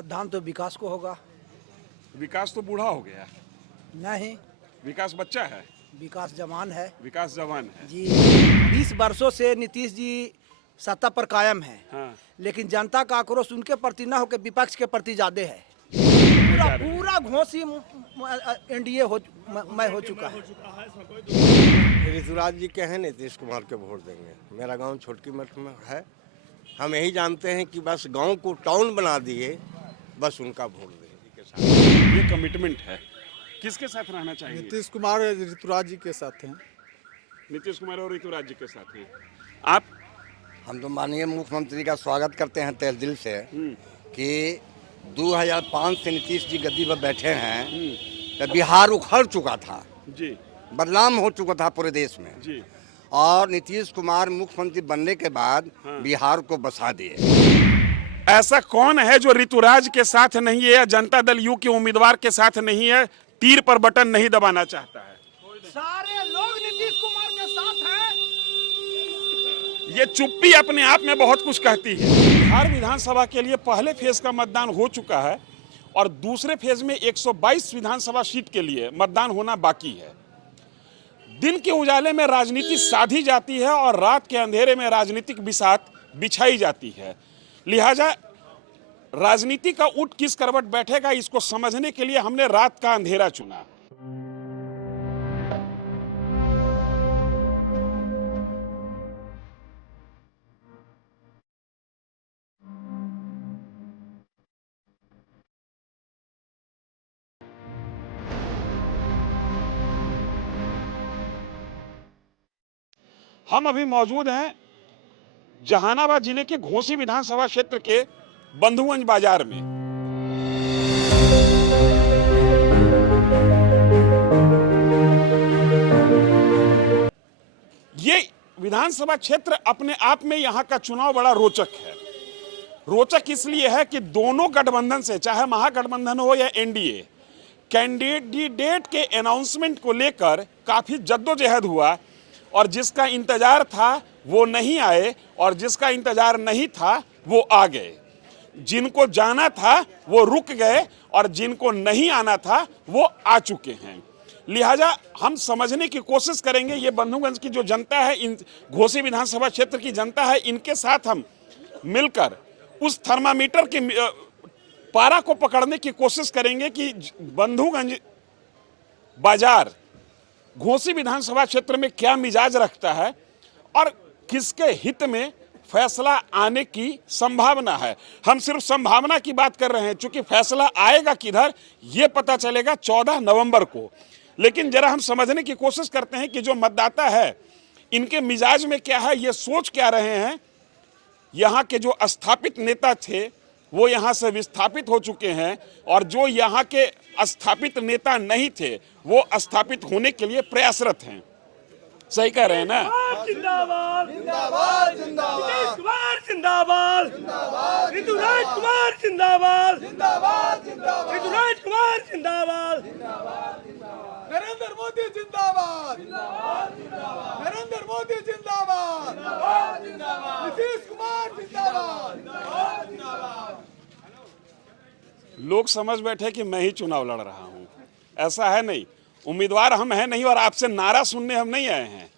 मतदान तो विकास को होगा। विकास तो बूढ़ा हो गया, नहीं, विकास बच्चा है, विकास जवान है विकास जवान है। जी। 20 वर्षों से नीतीश जी सत्ता पर कायम है। हाँ, लेकिन जनता का आक्रोश उनके प्रति न होकर विपक्ष के प्रति ज्यादा है। जा रहे हैं। पूरा घोषी एनडीए मैं हो चुका है। ऋतुराज जी के हैं, नीतीश कुमार के वोट देंगे। मेरा गांव छोटकी मठ में है। हम यही जानते हैं कि बस गांव को टाउन बना दिए, बस उनका वोट देंगे। ये कमिटमेंट है। किसके साथ रहना चाहिए? नीतीश कुमार ऋतुराज जी के साथ हैं। नीतीश कुमार और ऋतुराज जी के साथ हैं। आप? हम तो माननीय मुख्यमंत्री का स्वागत करते हैं तहे दिल से कि 2005 से नीतीश जी गद्दी पर बैठे हैं तो बिहार उखड़ चुका था जी बदनाम हो चुका था पूरे देश में जी। और नीतीश कुमार मुख्यमंत्री बनने के बाद बिहार को बसा दिए। ऐसा कौन है जो ऋतुराज के साथ नहीं है या जनता दल यू के उम्मीदवार के साथ नहीं है, तीर पर बटन नहीं दबाना चाहता है? सारे लोग नीतीश कुमार के साथ हैं। ये चुप्पी अपने आप में बहुत कुछ कहती है। बिहार विधानसभा के लिए पहले फेज का मतदान हो चुका है और दूसरे फेज में 122 विधानसभा सीट के लिए मतदान होना बाकी है। दिन के उजाले में राजनीति साधी जाती है और रात के अंधेरे में राजनीतिक बिसात बिछाई जाती है। लिहाजा राजनीति का ऊँट किस करवट बैठेगा, इसको समझने के लिए हमने रात का अंधेरा चुना। हम अभी मौजूद हैं जहानाबाद जिले के घोसी विधानसभा क्षेत्र के बंधुगंज बाजार में। ये विधानसभा क्षेत्र अपने आप में यहाँ का चुनाव बड़ा रोचक है। रोचक इसलिए है कि दोनों गठबंधन से, चाहे महागठबंधन हो या एनडीए, कैंडिडेट के अनाउंसमेंट को लेकर काफी जद्दोजहद हुआ और जिसका इंतजार था वो नहीं आए और जिसका इंतजार नहीं था वो आ गए। जिनको जाना था वो रुक गए और जिनको नहीं आना था वो आ चुके हैं। लिहाजा हम समझने की कोशिश करेंगे, ये बंधुगंज की जो जनता है, इन घोसी विधानसभा क्षेत्र की जनता है, इनके साथ हम मिलकर उस थर्मामीटर के पारा को पकड़ने की कोशिश करेंगे कि बंधुगंज बाजार घोसी विधानसभा क्षेत्र में क्या मिजाज रखता है और किसके हित में फैसला आने की संभावना है। हम सिर्फ संभावना की बात कर रहे हैं, क्योंकि फैसला आएगा किधर ये पता चलेगा 14 नवंबर को। लेकिन जरा हम समझने की कोशिश करते हैं कि जो मतदाता है इनके मिजाज में क्या है, ये सोच क्या रहे हैं। यहाँ के जो स्थापित नेता थे वो यहाँ से विस्थापित हो चुके हैं और जो यहाँ के स्थापित नेता नहीं थे वो स्थापित होने के लिए प्रयासरत हैं। सही कह रहे हैं ना? जिंदाबाद जिंदाबाद जिंदाबाद कुमार जिंदाबाद जिंदाबाद ऋतुराज कुमार जिंदाबाद जिंदाबाद जिंदाबाद ऋतुराज कुमार जिंदाबाद जिंदाबाद नरेंद्र मोदी जिंदाबाद जिंदाबाद जिंदाबाद नरेंद्र मोदी जिंदाबाद जिंदाबाद जिंदाबाद नीतीश कुमार जिंदाबाद जिंदाबाद जिंदाबाद। लोग समझ बैठे कि मैं ही चुनाव लड़ रहा हूँ। ऐसा है नहीं, उम्मीदवार हम हैं नहीं और आपसे नारा सुनने हम नहीं आए हैं।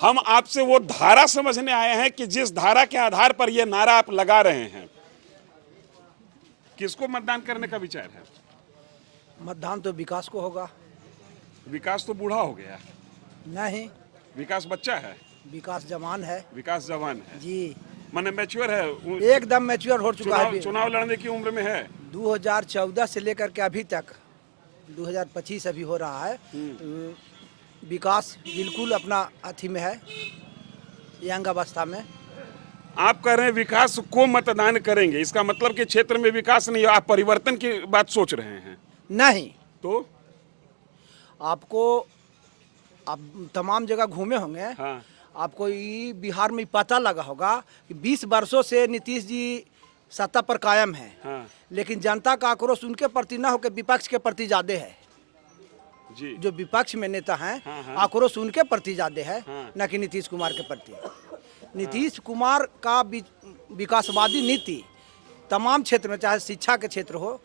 हम आपसे वो धारा समझने आए हैं कि जिस धारा के आधार पर ये नारा आप लगा रहे हैं। किसको मतदान करने का विचार है? मतदान तो विकास को होगा। विकास तो बूढ़ा हो गया, नहीं, विकास बच्चा है, विकास जवान है विकास जवान है। जी। माने मैच्योर है, एकदम मैच्योर हो चुका है। चुनाव लड़ने की उम्र में है। 2014 से लेकर के अभी तक 2025 अभी हो रहा है। विकास बिल्कुल अपना अथी में है, यंग अवस्था में। आप कह रहे हैं विकास को मतदान करेंगे, इसका मतलब कि क्षेत्र में विकास नहीं, आप परिवर्तन की बात सोच रहे हैं? नहीं, तो आपको आप तमाम जगह घूमे होंगे। हाँ। आपको ये बिहार में पता लगा होगा कि 20 वर्षों से नीतीश जी सत्ता पर कायम है। हाँ। लेकिन जनता का आक्रोश उनके प्रति न होकर विपक्ष के प्रति ज्यादा है जी। जो विपक्ष में नेता हैं, हाँ, हाँ। आक्रोश उनके प्रति ज्यादा है, हाँ। न कि नीतीश कुमार के प्रति। नीतीश कुमार का विकासवादी नीति तमाम क्षेत्र में, चाहे शिक्षा के क्षेत्र हो,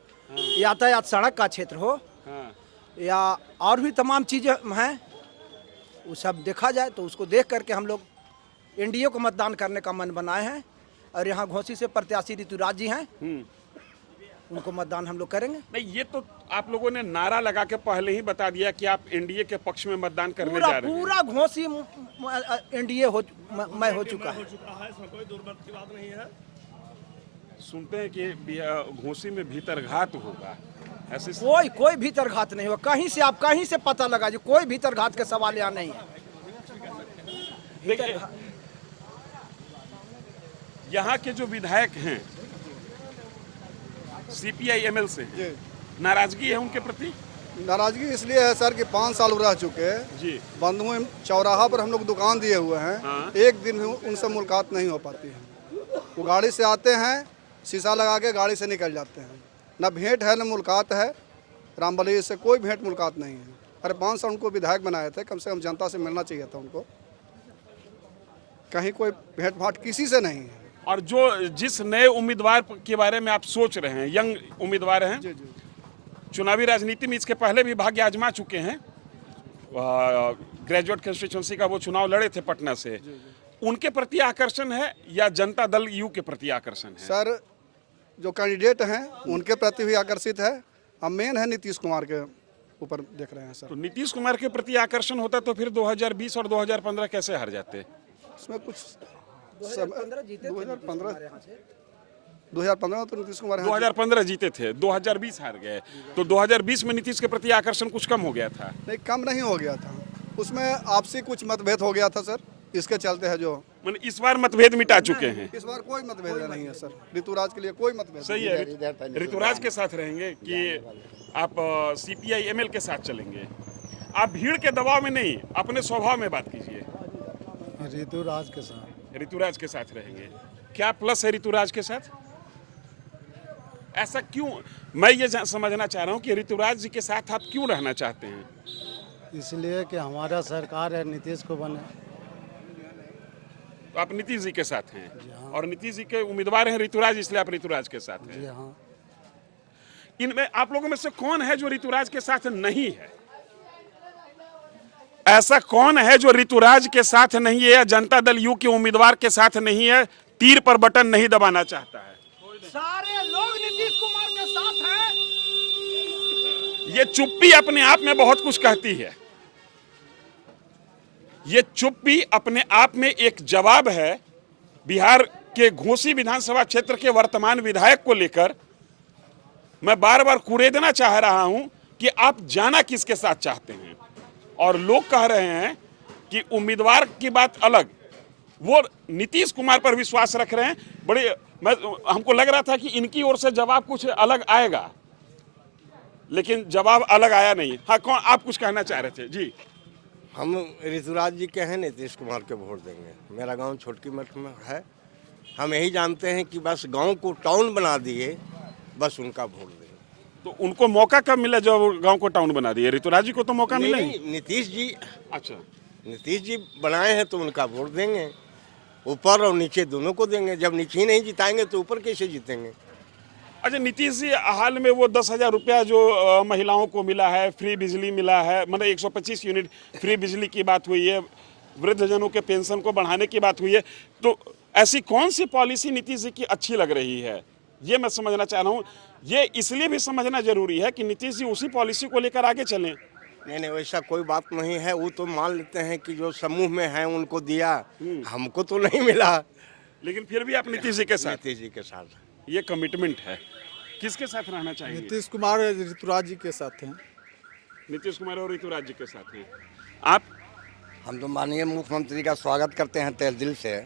यातायात सड़क का क्षेत्र हो, हाँ। या और भी तमाम चीज़ें हैं, वो सब देखा जाए तो उसको देख करके हम लोग एनडीए को मतदान करने का मन बनाए हैं। और यहाँ घोसी से प्रत्याशी ऋतुराज जी हैं, उनको मतदान हम लोग करेंगे। नहीं, ये तो आप लोगों ने नारा लगा के पहले ही बता दिया कि आप एनडीए के पक्ष में मतदान करने जा रहे हैं। पूरा घोसी एनडीए मैं हो चुका है। इसमें कोई दुर्मत की बात नहीं है। सुनते हैं कि घोसी में भीतरघात होगा, ऐसे कोई भीतरघात नहीं होगा। कहीं से आप कहीं से पता लगा जी, कोई भीतरघात का सवाल यहाँ नहीं है। देखिए, यहाँ के जो विधायक हैं सीपीआई एमएल से, नाराजगी है उनके प्रति? नाराजगी इसलिए है सर कि 5 साल रह चुके हैं जी। बंधुओं चौराहा पर हम लोग दुकान दिए हुए हैं। हाँ। एक दिन भी उनसे मुलाकात नहीं हो पाती है। वो गाड़ी से आते हैं, शीशा लगा के गाड़ी से निकल जाते हैं। न भेंट है न मुलाकात है। रामबली से कोई भेंट मुलाकात नहीं है। अरे 5 साल उनको विधायक बनाए थे, कम से कम जनता से मिलना चाहिए था उनको। कहीं कोई भेंट भाट किसी से नहीं है। और जो जिस नए उम्मीदवार के बारे में आप सोच रहे हैं, यंग उम्मीदवार हैं, जी जी। चुनावी राजनीति में इसके पहले भी भाग्य आजमा चुके हैं। ग्रेजुएट कंस्टिट्यूंसी का वो चुनाव लड़े थे पटना से। उनके प्रति आकर्षण है या जनता दल यू के प्रति आकर्षण है? सर, जो कैंडिडेट हैं उनके प्रति भी आकर्षित है। हम मेन है नीतीश कुमार के ऊपर देख रहे हैं सर। तो नीतीश कुमार के प्रति आकर्षण होता तो फिर 2020 और 2015 कैसे हार जाते? इसमें कुछ 2015 में तो नीतीश कुमार हैं। 2015 जीते थे, 2020 हार गए, तो 2020 में नीतीश के प्रति आकर्षण कुछ कम हो गया था। नहीं, कम नहीं हो गया था। उसमें आपसी कुछ मतभेद हो गया था सर, इसके चलते है जो मतलब इस बार मतभेद मिटा चुके हैं। इस बार कोई मतभेद नहीं है सर। ऋतुराज के लिए कोई मतभेद सही है। ऋतुराज के साथ रहेंगे कि आप सीपीआई एमएल के साथ चलेंगे? आप भीड़ के दबाव में नहीं, अपने स्वभाव में बात कीजिए। ऋतुराज के साथ। ऋतुराज के साथ रहेंगे। क्या प्लस है ऋतुराज के साथ? ऐसा क्यों? मैं ये समझना चाह रहा हूँ कि ऋतुराज जी के साथ आप क्यों रहना चाहते हैं? इसलिए कि हमारा सरकार है, नीतीश को बने। तो आप नीतीश जी के साथ हैं और नीतीश जी के उम्मीदवार हैं ऋतुराज, इसलिए आप ऋतुराज के साथ हैं। जी हाँ। इनमें आप लोगों में से कौन है जो ऋतुराज के साथ नहीं है? ऐसा कौन है जो ऋतुराज के साथ नहीं है या जनता दल यू के उम्मीदवार के साथ नहीं है, तीर पर बटन नहीं दबाना चाहता है? सारे लोग नीतीश कुमार के साथ हैं। ये चुप्पी अपने आप में बहुत कुछ कहती है। ये चुप्पी अपने आप में एक जवाब है बिहार के घोसी विधानसभा क्षेत्र के वर्तमान विधायक को लेकर। मैं बार बार कुरेदना चाह रहा हूं कि आप जाना किसके साथ चाहते हैं, और लोग कह रहे हैं कि उम्मीदवार की बात अलग, वो नीतीश कुमार पर विश्वास रख रहे हैं। हमको लग रहा था कि इनकी ओर से जवाब कुछ अलग आएगा, लेकिन जवाब अलग आया नहीं। हाँ, कौन? आप कुछ कहना चाह रहे थे? जी। हम ऋतुराज जी के हैं, नीतीश कुमार के वोट देंगे। मेरा गांव छोटकी मठ में है। हम यही जानते हैं कि बस गांव को टाउन बना दिए, बस उनका वोट देंगे। तो उनको मौका कब मिला जब गांव को टाउन बना दिए? ऋतुराज जी को तो मौका मिला ही। नहीं, नीतीश जी। अच्छा, नीतीश जी बनाए हैं तो उनका वोट देंगे। ऊपर और नीचे दोनों को देंगे। जब नीचे ही नहीं जिताएंगे तो ऊपर कैसे जीतेंगे? अच्छा, नीतीश जी हाल में वो 10,000 रुपया जो महिलाओं को मिला है, फ्री बिजली मिला है, मतलब 125 यूनिट फ्री बिजली की बात हुई है, वृद्धजनों के पेंशन को बढ़ाने की बात हुई है, तो ऐसी कौन सी पॉलिसी नीतीश जी की अच्छी लग रही है, ये मैं समझना चाह रहा हूँ। ये इसलिए भी समझना जरूरी है कि नीतीश जी उसी पॉलिसी को लेकर आगे चलें। नहीं, वैसा कोई बात नहीं है। वो तो मान लेते हैं कि जो समूह में है उनको दिया, हमको तो नहीं मिला। लेकिन फिर भी आप नीतीश जी के साथ? नीतीश जी के साथ। ये कमिटमेंट है। किसके साथ रहना चाहिए? नीतीश कुमार ऋतुराज जी के साथ हैं। नीतीश कुमार और ऋतुराज जी के साथ हैं। आप? हम तो माननीय मुख्यमंत्री का स्वागत करते हैं तहे दिल से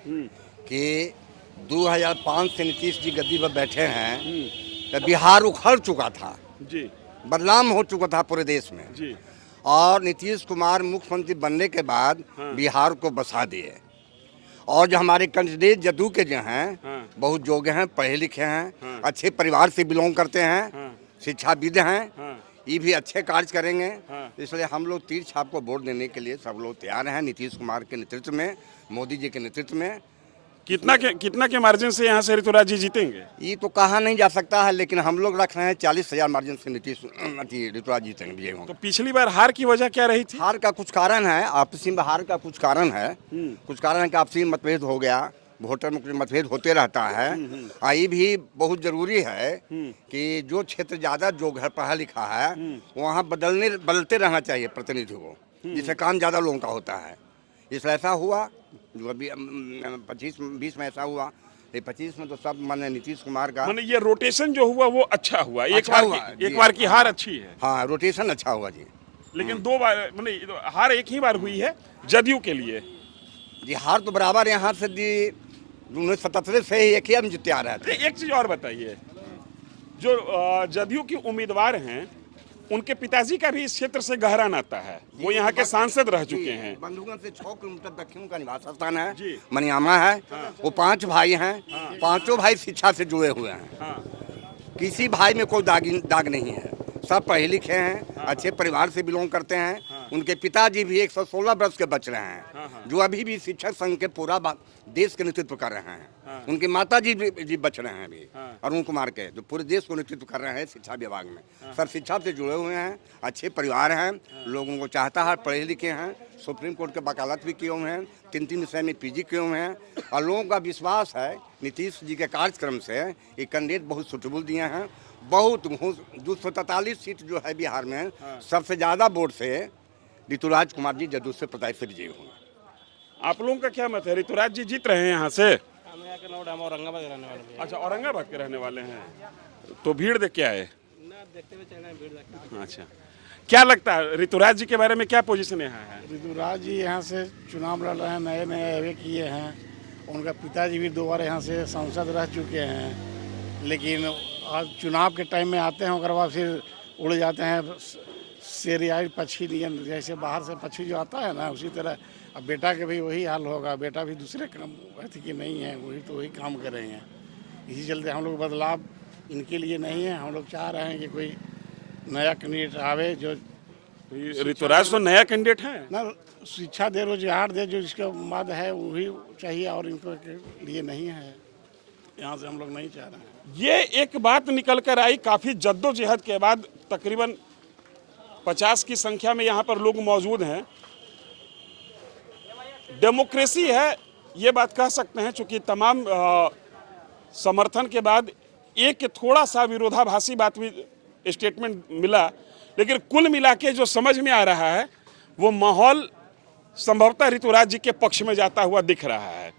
कि 2005 से नीतीश जी गद्दी पर बैठे हैं तो बिहार उखड़ चुका था जी, बदनाम हो चुका था पूरे देश में जी। और नीतीश कुमार मुख्यमंत्री बनने के बाद बिहार को बसा दिए। और जो हमारे कैंडिडेट जदयू के जो हैं बहुत योग्य हैं, पढ़े लिखे हैं, अच्छे परिवार से बिलोंग करते हैं, शिक्षाविद हैं, ये भी अच्छे कार्य करेंगे। इसलिए हम लोग तीर छाप को वोट देने के लिए सब लोग तैयार हैं। नीतीश कुमार के नेतृत्व में, मोदी जी के नेतृत्व में कितना के मार्जिन से यहाँ से ऋतुराज जी जीतेंगे? ये तो कहा नहीं जा सकता है, लेकिन हम लोग रख रहे हैं 40,000 मार्जिन से ऋतुराज जीतेंगे, विजय होंगे। तो पिछली बार हार की वजह क्या रही थी? हार का कुछ कारण है, आपसी में हार का कुछ कारण है। कुछ कारण है कि आपसी मतभेद हो गया, वोटर में मतभेद होते रहता है। ये भी बहुत जरूरी है कि जो क्षेत्र ज़्यादा जो घर पढ़ा लिखा है वहाँ बदलते रहना चाहिए प्रतिनिधि को, जिससे काम ज़्यादा लोगों का होता है। इसलिए ऐसा हुआ जो अभी 25-20 में ऐसा हुआ, 25 में तो सब माने नीतीश कुमार का माने ये रोटेशन जो हुआ वो अच्छा हुआ। अच्छा हुआ, एक बार की हार अच्छी है। हाँ, रोटेशन अच्छा हुआ जी। लेकिन 2 बार माने हार एक ही बार हुई है जदयू के लिए। जी हार तो बराबर यहाँ से 1977 से ही एक ही हम जीते आ रहे थे। एक चीज और बताइए, जो जदयू की उम्मीदवार हैं उनके पिताजी का भी इस क्षेत्र से गहरा नाता है, वो यहाँ के सांसद रह चुके हैं। बंधुगढ़ से 6 किलोमीटर दक्षिण का निवास स्थान है, मनियामा है। वो 5 भाई हैं, पांचों भाई शिक्षा से जुड़े हुए हैं। किसी भाई में कोई दाग नहीं है, सब पढ़े लिखे हैं, अच्छे परिवार से बिलोंग करते हैं। उनके पिताजी भी 116 वर्ष के बच रहे हैं, जो अभी भी शिक्षक संघ के पूरा देश के नेतृत्व कर रहे हैं। उनकी माता जी भी बच रहे हैं अभी, अरुण कुमार के, जो पूरे देश को नेतृत्व कर रहे हैं शिक्षा विभाग में। सर शिक्षा से जुड़े हुए हैं, अच्छे परिवार हैं, लोगों को चाहता है, पढ़े लिखे हैं, सुप्रीम कोर्ट के वकालत भी किए हुए हैं, 3 विषय में PG किए हुए हैं। और लोगों का विश्वास है नीतीश जी के कार्यक्रम से ये कैंडिडेट बहुत सुटेबल दिए हैं। बहुत 243 सीट जो है बिहार में, सबसे ज़्यादा वोट से ऋतुराज कुमार जी जदयू से प्रत्याशी से विजयी होंगे। आप लोगों का क्या मत है? ऋतुराज जी जीत रहे हैं यहाँ से? हम औरंगाबाद के रहने वाले हैं। अच्छा, औरंगाबाद के रहने वाले हैं, तो भीड़ देख के आए? देखते हुए चल रहे हैं, भीड़ देखते। अच्छा, क्या लगता है ऋतुराज जी के बारे में, क्या पोजीशन यहाँ है? ऋतुराज जी यहाँ से चुनाव लड़ रहे हैं, नए नए एवे किए हैं। उनका पिताजी भी 2 बार यहाँ से सांसद रह चुके हैं, लेकिन आज चुनाव के टाइम में आते हैं, उसके बाद फिर उड़ जाते हैं। शेरियाई पक्षी नियन, जैसे बाहर से पक्षी जो आता है ना, उसी तरह अब बेटा के भी वही हाल होगा। बेटा भी दूसरे काम अथी की नहीं है, वही काम करेंगे। इसी चलते हम लोग बदलाव इनके लिए नहीं है, हम लोग चाह रहे हैं कि कोई नया कैंडिडेट आवे जो ऋतुराज तो नया कैंडिडेट है ना, शिक्षा दे, रोजगार दे, जो इसका मद है वही चाहिए, और इनको के लिए नहीं है। यहाँ से हम लोग नहीं चाह रहे हैं। ये एक बात निकल कर आई काफ़ी जद्दोजहद के बाद, तकरीबन 50 की संख्या में यहाँ पर लोग मौजूद हैं। डेमोक्रेसी है, ये बात कह सकते हैं, चूंकि तमाम समर्थन के बाद एक थोड़ा सा विरोधाभासी बात भी स्टेटमेंट मिला, लेकिन कुल मिला के जो समझ में आ रहा है वो माहौल संभवतः ऋतुराज जी के पक्ष में जाता हुआ दिख रहा है।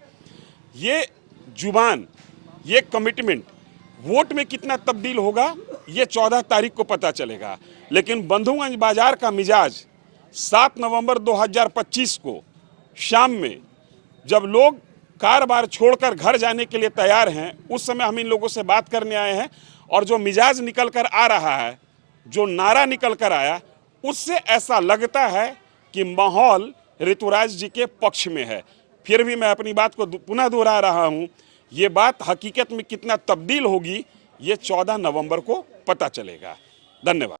ये जुबान, ये कमिटमेंट वोट में कितना तब्दील होगा ये 14 तारीख को पता चलेगा। लेकिन बंधुगंज बाजार का मिजाज 7 नवंबर 2025 को शाम में, जब लोग कार-बार छोड़कर घर जाने के लिए तैयार हैं, उस समय हम इन लोगों से बात करने आए हैं। और जो मिजाज निकल कर आ रहा है, जो नारा निकल कर आया, उससे ऐसा लगता है कि माहौल ऋतुराज जी के पक्ष में है। फिर भी मैं अपनी बात को पुनः दोहरा रहा हूं, ये बात हकीकत में कितना तब्दील होगी ये 14 नवंबर को पता चलेगा। धन्यवाद।